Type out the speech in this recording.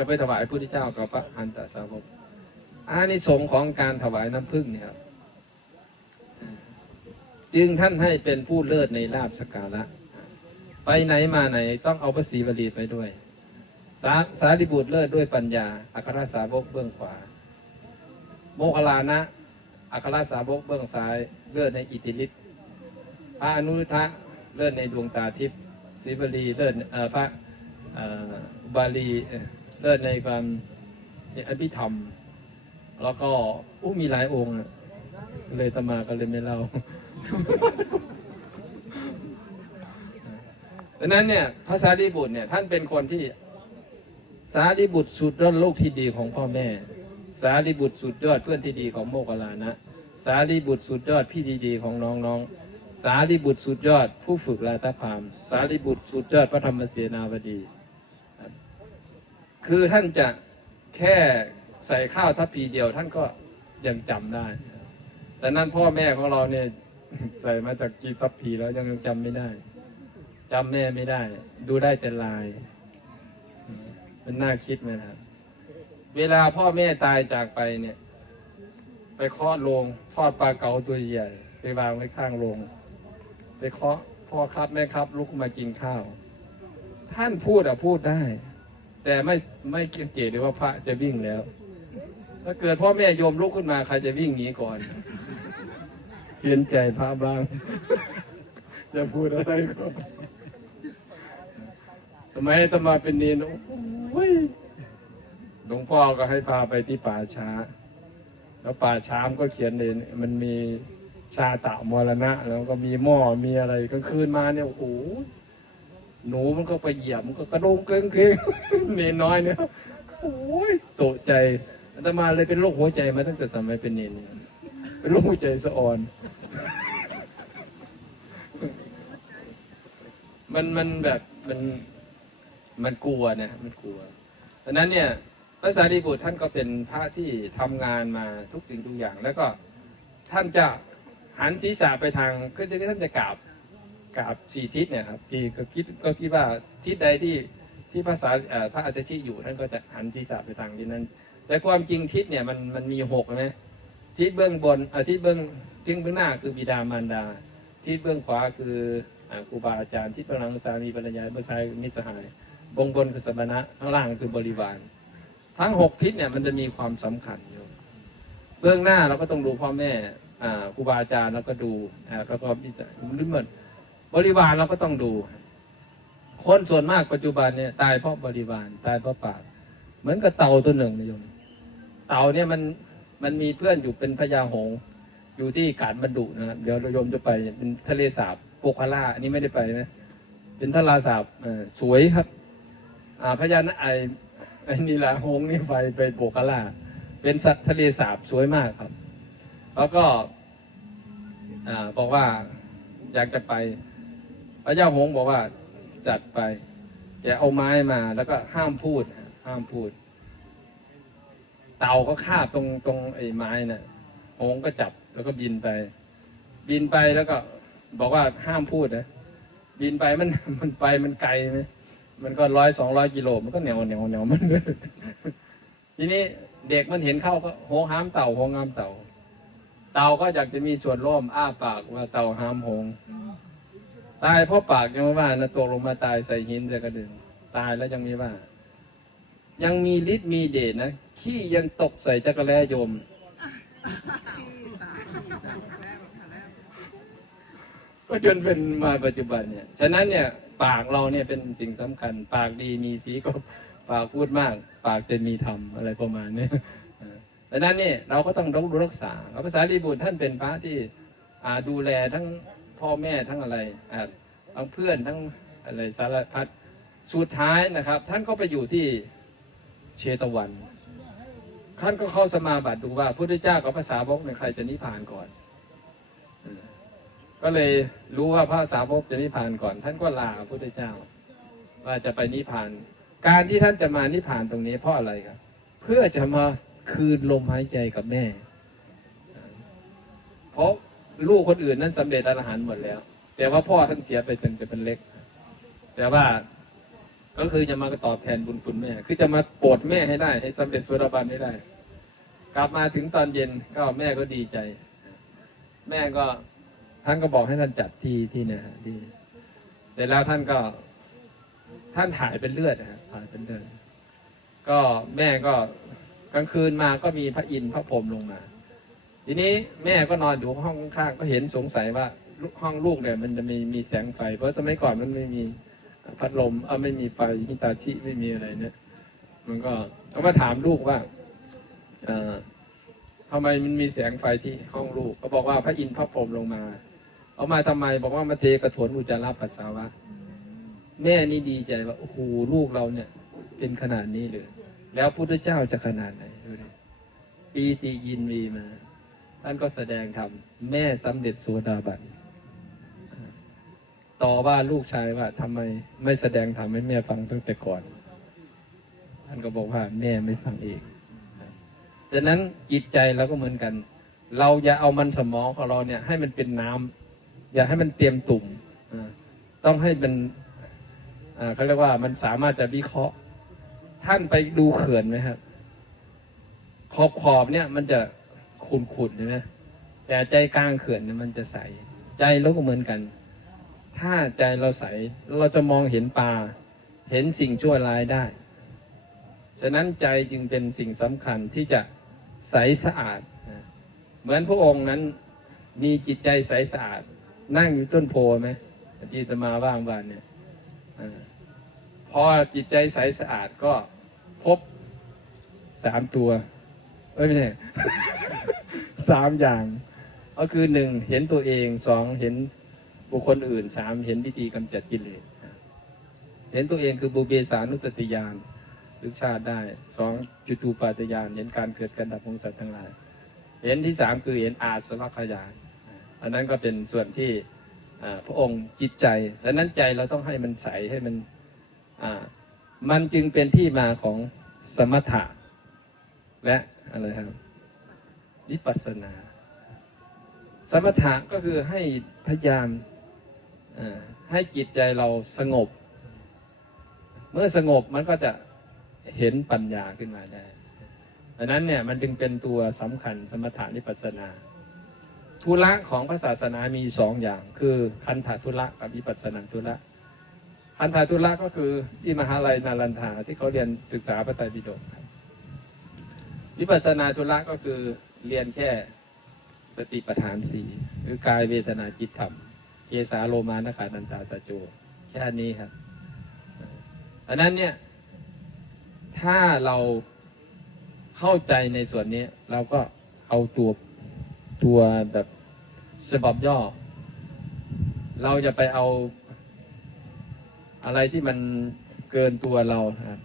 จะไปถวายพระพุทธเจ้ากับพระอันตสาวกอานิสงส์ของการถวายน้ำผึ้งเนี่ยครับจึงท่านให้เป็นผู้เลิศในลาบสการะ ไปไหนมาไหนต้องเอาพระศรีวลีไปด้วย สาสารีบุตรเลิศด้วยปัญญา อัครสาวกเบื้องขวา โมคลานะ อัครสาวกเบื้องซ้าย เลิศในอิทธิฤทธิ์พระอนุทะเลิศในดวงตาทิพย์ศรีวลีเลิศเอ่อพระบาลี เอ่อเลิศในความอภิธรรม แล้วก็อู้มีหลายองค์ เลยตมาก็เลยไม่เล่าดังนั้นเนี่ยพระสารีบุตรเนี่ยท่านเป็นคนที่สารีบุตรสุดยอดลูกที่ดีของพ่อแม่ สารีบุตรสุดยอดเพื่อนที่ดีของโมกขลานะ สารีบุตรสุดยอดพี่ดีๆของน้องๆ สารีบุตรสุดยอด ผู้ฝึกลาตพาม สารีบุตรสุดยอดพระธรรมเสนาบดี คือท่านจะแค่ใส่ข้าวทัพพีเดียวท่านก็ยังจำได้ แต่นั้นพ่อแม่ของเราเนี่ยใส่มาจากกีทัพพีแล้วยังจำไม่ได้จำแม่ไม่ได้ ดูได้แต่ลายมันน่าคิดไหมนะครับเวลาพ่อแม่ตายจากไปเนี่ย ไปเคาะโลงทอดปลาเก๋าตัวใหญ่ไปวางไว้ข้างโลง ไปเคาะพ่อครับแม่ครับลุกมากินข้าว ท่านพูดอะพูดได้ แต่ไม่ไม่เกี่ยวเลยว่าพระจะวิ่งแล้ว ถ้าเกิดพ่อแม่โยมลุกขึ้นมาใครจะวิ่งหนีก่อนเห็นใจพระบ้าง จะพูดอะไรก็สมัยอาตมาเป็นเนนหลวงพ่อก็ให้พาไปที่ป่าช้า แล้วป่าช้ามก็เขียนเลยมันมีชาตะมรณะ แล้วก็มีหม้อมีอะไรกลางคืนมาเนี่ยโอ้โห หนูมันก็ไปเหยียบมันก็กระโดงเกรงเกงเนนน้อยเนี่ยโอ้ยตกใจอาตมาเลยเป็นโรคหัวใจมาตั้งแต่สมัยเป็นเนนเป็นโรคหัวใจสะอ่อน มันมันแบบมันมันกลัวนะมันกลัวดังนั้นเนี่ยพระสารีบุตรท่านก็เป็นพระที่ทำงานมาทุกสิ่งทุกอย่าง แล้วก็ท่านจะหันศีรษะไปทางก็จะท่านจะกราบ กราบสี่ทิศเนี่ยครับพี่ก็คิดก็คิดว่าทิศใดที่ที่พระสาพระอาจารย์ชี้อยู่ท่านก็จะหันศีรษะไปทางที่นั้น แต่ความจริงทิศเนี่ยมันมันมีหกนะทิศเบื้องบนอทิศเบื้องทิศเบื้องหน้าคือบิดามารดา ทิศเบื้องขวาคืออครูบาอาจารย์ทิศเบื้องหลังสามีภรรยาเบื้องซ้ายมิสหายบงบนคือสมณะข้างล่างคือบริวาร ทั้งหกทิศเนี่ยมันจะมีความสำคัญอยู่เบื้องหน้าเราก็ต้องดูพ่อแม่ครูบาอาจารย์แล้วก็ดูแล้วก็มิสหายหรือเหมือน บริวารเราก็ต้องดู คนส่วนมากปัจจุบันเนี่ยตายเพราะบริวาร ตายเพราะปาก เหมือนกับเต่าตัวหนึ่งนะโยมเต่าเนี่ยมันมันมีเพื่อนอยู่เป็นพญาหงอยู่ที่กาดบรรดุนะเดี๋ยวโยมจะไปเป็นทะเลสาบโปกพาล่าอันนี้ไม่ได้ไปนะเป็นทะเลสาบสวยครับ อ่าพญานาไอไอนี่แหละหงนี่ไปไปโปกพาล่าเป็นสัตว์ทะเลสาบสวยมากครับ แล้วก็ อ่าบอกว่าอยากจะไป พระเจ้าหงบอกว่าจัดไปจะเอาไม้มาแล้วก็ห้ามพูด ห้ามพูด เต่าก็คาบตรงตรงไอ้ไม้น่ะหงก็จับแล้วก็บินไป บินไปแล้วก็บอกว่าห้ามพูดนะบินไปมันมันไปมันไกลไหมมันก็ร้อยสองร้อยกิโลมันก็เหนียวเหนียวเหนียวมันทีนี้เด็กมันเห็นเข้าก็โหงห้ามเต่าโหงห้ามเต่า เต่าก็อยากจะมีส่วนร่วมอ้าปากว่าเต่าห้ามหง ตายเพราะปากยังไม่ว่านะตกลงมาตายใส่หินใส่กระดึงตายแล้วยังไม่ว่า ยังมีฤทธิ์มีเดชนะขี้ยังตกใส่จักรแลโยม ก็จนเป็นมาปัจจุบันเนี่ย ฉะนั้นเนี่ย ปากเราเนี่ยเป็นสิ่งสำคัญ ปากดีมีสีก็ปากพูดมาก ปากจะมีธรรมอะไรประมาณนี้เออดังนั้นเนี่ยเราก็ต้องรู้รักษาพระภาษาลีบุตรท่านเป็นพระที่ดูแลทั้ง พ่อแม่ทั้งอะไรทั้งเพื่อนทั้งอะไรสารพัดสุดท้ายนะครับ ท่านก็ไปอยู่ที่เชตวัน ท่านก็เข้าสมาบัติดูว่าพระพุทธเจ้ากับภาษาวกเนี่ยใครจะนิพพานก่อน ก็เลยรู้ว่าพระสาวกจะนิพพานก่อน ท่านก็ลาพระพุทธเจ้า ว่าจะไปนิพพาน การที่ท่านจะมานิพพานตรงนี้เพราะอะไรครับ เพื่อจะมาคืนลมหายใจกับแม่เพราะ ลูกคนอื่นนั้นสำเร็จอรหันต์หมดแล้ว แต่ว่าพ่อท่านเสียไปเป็นเป็นเล็ก แต่ว่าก็คือจะมาตอบแทนบุญคุณแม่ คือจะมาโปรดแม่ให้ได้ ให้สำเร็จสดาบันให้ได้ กลับมาถึงตอนเย็นก็แม่ก็ดีใจ แม่ก็ท่านก็บอกให้ท่านจัดที่ที่นะที่แต่แล้วท่านก็ ท่านถ่ายเป็นเลือดนะถ่ายเป็นเลือดก็แม่ก็กลางคืนมาก็มีพระอินทร์พระพรหมลงมา ทีนี้แม่ก็นอนอยู่ห้องข้างๆก็เห็นสงสัยว่าห้องลูกเนี่ยมันจะมีมีแสงไฟ เพราะสมัยก่อนมันไม่มีพัดลมเออไม่มีไฟฮิตาชิไม่มีอะไรเนี่ย มันก็ก็มาถามลูกว่าเออทำไมมันมีแสงไฟที่ห้องลูก ก็บอกว่าพระอินทร์พระพรหมลงมา เอามาทำไมบอกว่ามาเทกระถนอุจจาระปัสสาวะ แม่นี่ดีใจว่าโอ้โหลูกเราเนี่ย เป็นขนาดนี้เลยแล้วพุทธเจ้าจะขนาดไหนดูดิปีติยินมีมา ท่านก็แสดงธรรมแม่สำเร็จโสดาบันต่อว่าลูกชายว่าทำไมไม่แสดงธรรมให้แม่ฟังตั้งแต่ก่อน ท่านก็บอกว่าแม่ไม่ฟังเองฉะนั้นจิตใจเราก็เหมือนกัน เราอย่าเอามันสมองของเราเนี่ย ให้มันเป็นน้ำอย่าให้มันเตรียมตุ่มต้องให้มันเขาเรียกว่ามันสามารถจะวิเคราะห์ ท่านไปดูเขื่อนไหมครับขอบขอบเนี่ยมันจะ ขุ่นๆใช่ไหมแต่ใจกลางเขื่อนเนี่ยมันจะใส ใจเราก็เหมือนกัน ถ้าใจเราใส เราจะมองเห็นปลา เห็นสิ่งชั่วร้ายได้ ฉะนั้นใจจึงเป็นสิ่งสำคัญที่จะใสสะอาด เหมือนพระองค์นั้นมีจิตใจใสสะอาด นั่งอยู่ต้นโพไหมที่จะมาว่างวันเนี่ยอพอจิตใจใสสะอาดก็พบสามตัว เอ้ยไม่ใช่ สามอย่าง ก็คือหนึ่งเห็นตัวเองสองเห็นบุคคลอื่นสามเห็นวิธีกำจัดกิเลสเห็นตัวเองคือบุเบสานุสติญาณลึกชาติได้สองจุตูปาตญาณเห็นการเกิดการดับของสัตว์ทั้งหลาย เห็นที่สามคือเห็นอาสวัคยานอันนั้นก็เป็นส่วนที่พระองค์จิตใจฉะนั้นใจเราต้องให้มันใสให้มันมันจึงเป็นที่มาของสมถะและอะไรครับ วิปัสสนา สมถะก็คือให้พยายามให้จิตใจเราสงบ เมื่อสงบมันก็จะเห็นปัญญาขึ้นมาได้ดังนั้นเนี่ยมันจึงเป็นตัวสำคัญสมถานิปัสสนาธุระของพระศาสนามีสองอย่าง คือคันธทุระกับวิปัสสนาธุระคันธทุระก็คือที่มหาลัยนารันทาที่เขาเรียนศึกษาพระไตรปิฎกวิปัสสนาธุระก็คือ เรียนแค่สติปัฏฐานสี่คือกายเวทนาจิตธรรมเกสาโลมานขานันตาตาโจแค่นี้ครับอันนั้นเนี่ย ถ้าเราเข้าใจในส่วนนี้ เราก็เอาตัวตัวแบบฉบับย่อ เราจะไปเอาอะไรที่มันเกินตัวเราครับ